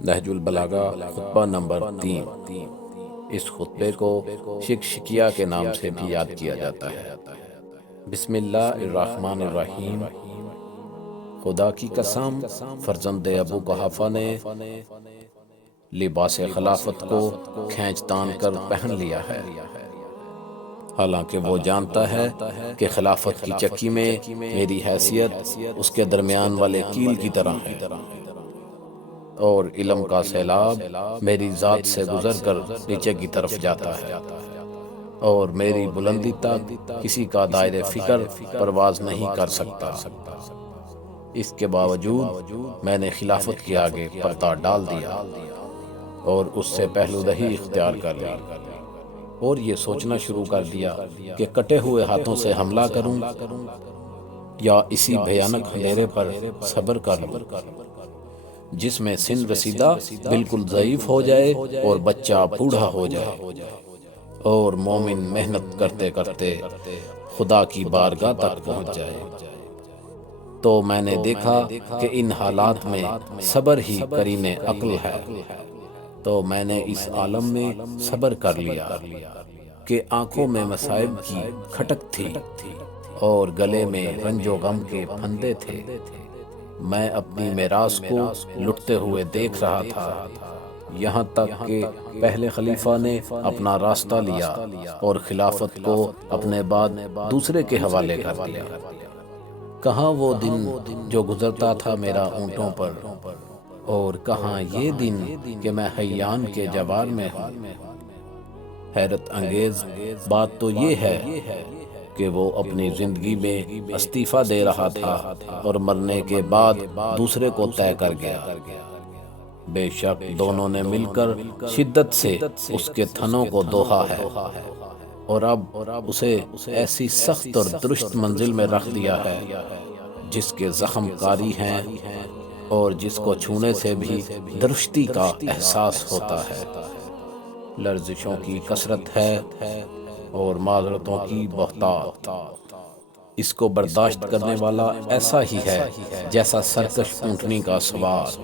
نہج البلاغہ خطبہ نمبر 3۔ اس خطبے کو شکشکیہ کے نام سے بھی یاد کیا جاتا ہے۔ بسم اللہ الرحمن الرحیم۔ خدا کی قسم، فرزند ابو قحافہ نے لباس خلافت کو کھینچ تان کر پہن لیا ہے، حالانکہ وہ جانتا ہے کہ خلافت کی چکی میں میری حیثیت اس کے درمیان والے کیل کی طرح ہے، اور علم کا سیلاب میری ذات سے گزر کر نیچے کی طرف جاتا ہے، اور میری بلندی تک کسی کا دائرہ فکر پرواز نہیں کر سکتا۔ اس کے باوجود میں نے خلافت کے آگے پردہ ڈال دیا اور اس سے پہلو دہی اختیار کر لی، اور یہ سوچنا شروع کر دیا کہ کٹے ہوئے ہاتھوں سے حملہ کروں یا اسی بھیانک اندھیرے پر صبر کر لوں جس میں سن رسیدہ بالکل ضعیف ہو جائے اور بچہ بوڑھا ہو جائے، اور مومن محنت کرتے کرتے خدا کی بارگاہ تک پہنچ جائے۔ تو میں نے دیکھا کہ ان حالات میں صبر ہی قرین عقل ہے، تو میں نے اس عالم میں صبر کر لیا کہ آنکھوں میں مصائب کی کھٹک تھی اور گلے میں رنج و غم کے پھندے تھے۔ میں اپنی میراث کو لٹتے ہوئے دیکھ رہا تھا، یہاں تک کہ پہلے خلیفہ نے اپنا راستہ لیا اور خلافت کو اپنے بعد دوسرے کے حوالے کر دیا۔ کہاں وہ دن جو گزرتا تھا میرا اونٹوں پر، اور کہاں یہ دن کہ میں حیان کے جوار میں ہوں۔ حیرت انگیز بات تو یہ ہے کہ وہ اپنی زندگی میں استعفیٰ دے رہا تھا اور مرنے کے بعد دوسرے کو طے کر گیا۔ بے شک دونوں نے مل کر شدت سے اس کے تھنوں کو دوہا ہے، اور اب اسے ایسی سخت اور درست منزل میں رکھ دیا ہے جس کے زخم کاری ہیں اور جس کو چھونے سے بھی درشتی کا احساس ہوتا ہے۔ لرزشوں کی کثرت ہے اور معذرتوں کی بہتات۔ اس کو برداشت کرنے والا ایسا ہی ہے جیسا سرکش اونٹنی کا سوار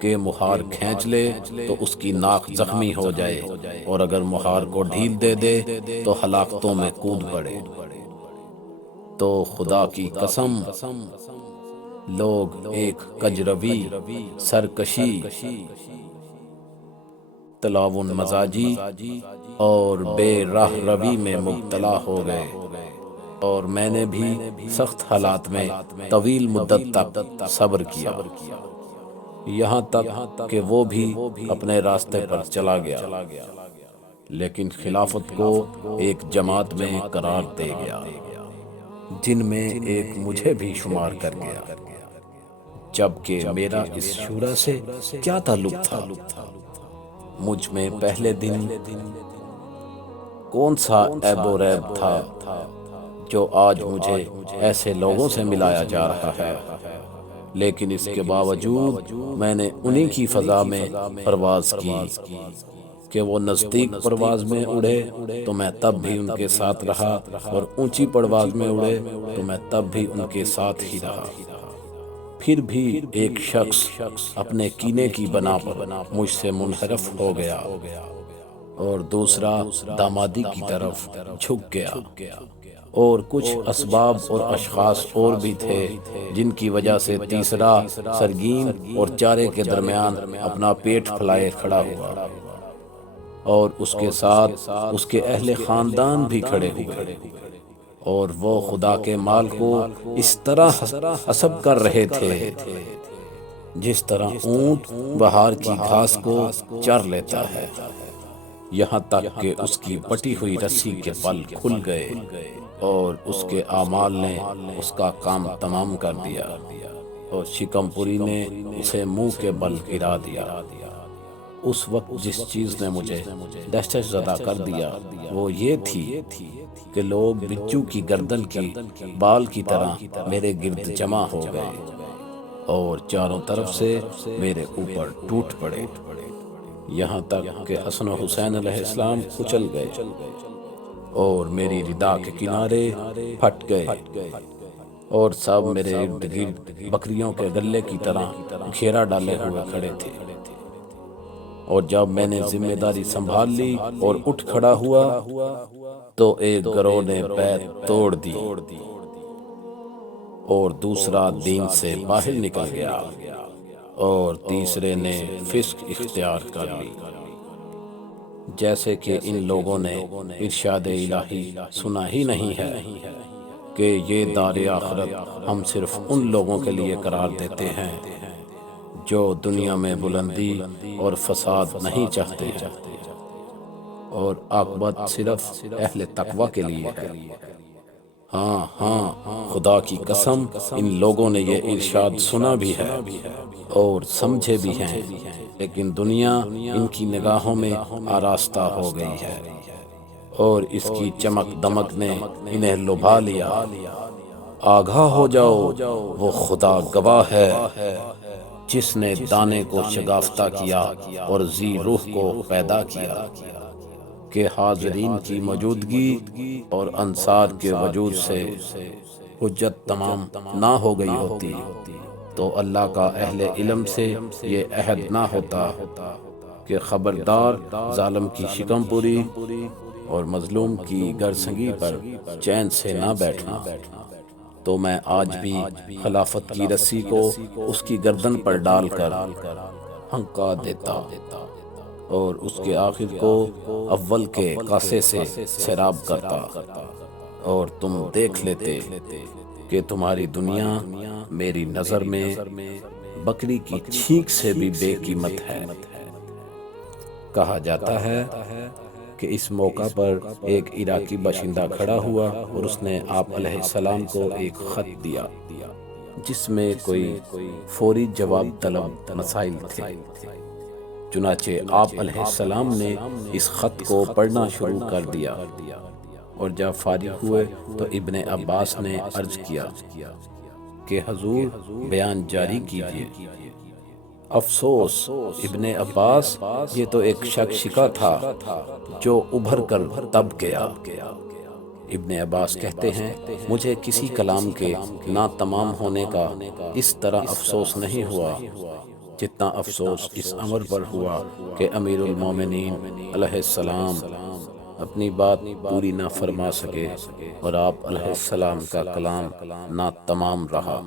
کہ مہار کھینچ لے تو اس کی ناک زخمی ہو جائے، اور اگر مہار کو ڈھیل دے دے تو ہلاکتوں میں کود پڑے۔ تو خدا کی قسم، لوگ ایک کجروی، سرکشی، تلاون مزاجی اور بے راہ روی میں مبتلا ہو گئے، اور میں نے بھی سخت حالات میں طویل مدت تک صبر کیا، یہاں تک کہ وہ بھی اپنے راستے پر چلا گیا، لیکن خلافت کو ایک جماعت میں قرار دے گیا جن میں ایک مجھے بھی شمار کر گیا، جبکہ میرا اس شورا سے کیا تعلق تھا؟ مجھ میں پہلے دن کون سا عیب و ریب تھا جو آج مجھے ایسے لوگوں سے ملایا جا رہا ہے؟ لیکن اس کے باوجود میں نے انہی کی فضا میں پرواز کی کہ وہ نزدیک پرواز میں اڑے تو میں تب بھی ان کے ساتھ رہا، اور اونچی پرواز میں اڑے تو میں تب بھی ان کے ساتھ ہی رہا۔ پھر بھی ایک شخص اپنے کینے کی بنا پر مجھ سے منحرف ہو گیا، اور دوسرا دامادی کی طرف جھک گیا، اور کچھ اسباب اور اشخاص اور بھی تھے جن کی وجہ سے تیسرا سرگین اور چارے کے درمیان اپنا پیٹ پھلائے کھڑا ہوا، اور اس کے ساتھ اس کے اہل خاندان بھی کھڑے ہوئے، اور وہ خدا کے مال کو اس طرح حسب کر رہے تھے جس طرح اونٹ بہار کی گھاس کو چر لیتا ہے، یہاں تک کہ اس کی بٹی ہوئی رسی کے بل کھل گئے اور اس کے اعمال نے اس کا کام تمام کر دیا، اور شکم پوری نے اسے منہ کے بل گرا دیا۔ اس وقت جس چیز نے مجھے دہشت زدہ کر دیا وہ یہ تھی کہ لوگ بچو کی گردن کی بال کی طرح میرے گرد جمع ہو گئے اور چاروں طرف سے میرے اوپر ٹوٹ پڑے، یہاں تک کہ حسن و حسین علیہ السلام کچل گئے اور میری ردا کے کنارے پھٹ گئے۔ اور سب میرے ارد گرد بکریوں کے گلے کی طرح گھیرا ڈالے ہوئے کھڑے تھے۔ اور جب میں نے ذمہ داری سنبھال لی اور اٹھ کھڑا ہوا تو ایک گروہ نے بیعت توڑ دی اور دوسرا دین سے باہر نکل گیا، اور تیسرے نے فسق اختیار کر لی۔ جیسے کہ ان لوگوں نے ارشاد الہی سنا ہی نہیں ہے کہ یہ دار آخرت ہم صرف ان لوگوں کے لیے قرار دیتے ہیں جو دنیا میں بلندی اور فساد نہیں چاہتے ہیں، اور عاقبت صرف اہل تقوی کے لیے ہے۔ ہاں ہاں، خدا کی قسم ان لوگوں نے یہ ارشاد سنا بھی ہے اور سمجھے بھی ہیں، لیکن دنیا ان کی نگاہوں میں آراستہ ہو گئی ہے اور اس کی چمک دمک نے انہیں لبھا لیا۔ آگاہ ہو جاؤ، وہ خدا گواہ ہے جس نے دانے کو شگافتہ کیا اور ذی روح کو پیدا کیا، کہ حاضرین کی موجودگی اور انصار کے وجود سے حجت تمام نہ ہو گئی ہوتی تو اللہ کا اہل علم سے یہ عہد نہ ہوتا کہ خبردار ظالم کی شکم پوری اور مظلوم کی گرسنگی پر چین سے نہ بیٹھنا۔ تو میں آج بھی خلافت کی رسی کو اس کی گردن پر ڈال کر ہنکا دیتا اور اس کے آخر کو اول کے کاسے سے سیراب کرتا، اور تم دیکھ لیتے کہ تمہاری دنیا میری نظر میں بکری کی چھینک سے بھی بے قیمت ہے۔ کہا جاتا ہے کہ اس موقع پر ایک عراقی باشندہ کھڑا ہوا اور اس نے آپ علیہ السلام کو ایک خط دیا جس میں کوئی فوری جواب طلب مسائل تھے۔ چنانچہ آپ علیہ السلام نے اس خط کو پڑھنا شروع کر دیا، اور جب فارغ ہوئے تو ابن عباس نے عرض کیا کہ حضور بیان جاری کیجیے۔ افسوس ابن عباس، یہ تو ایک شک شکا تھا جو ابھر کر تب گیا۔ ابن عباس کہتے ہیں مجھے کسی کلام کے نا تمام ہونے کا اس طرح افسوس نہیں ہوا جتنا افسوس اس امر پر ہوا کہ امیر المومنین علیہ السلام اپنی بات پوری نہ فرما سکے اور آپ علیہ السلام کا کلام نا تمام رہا۔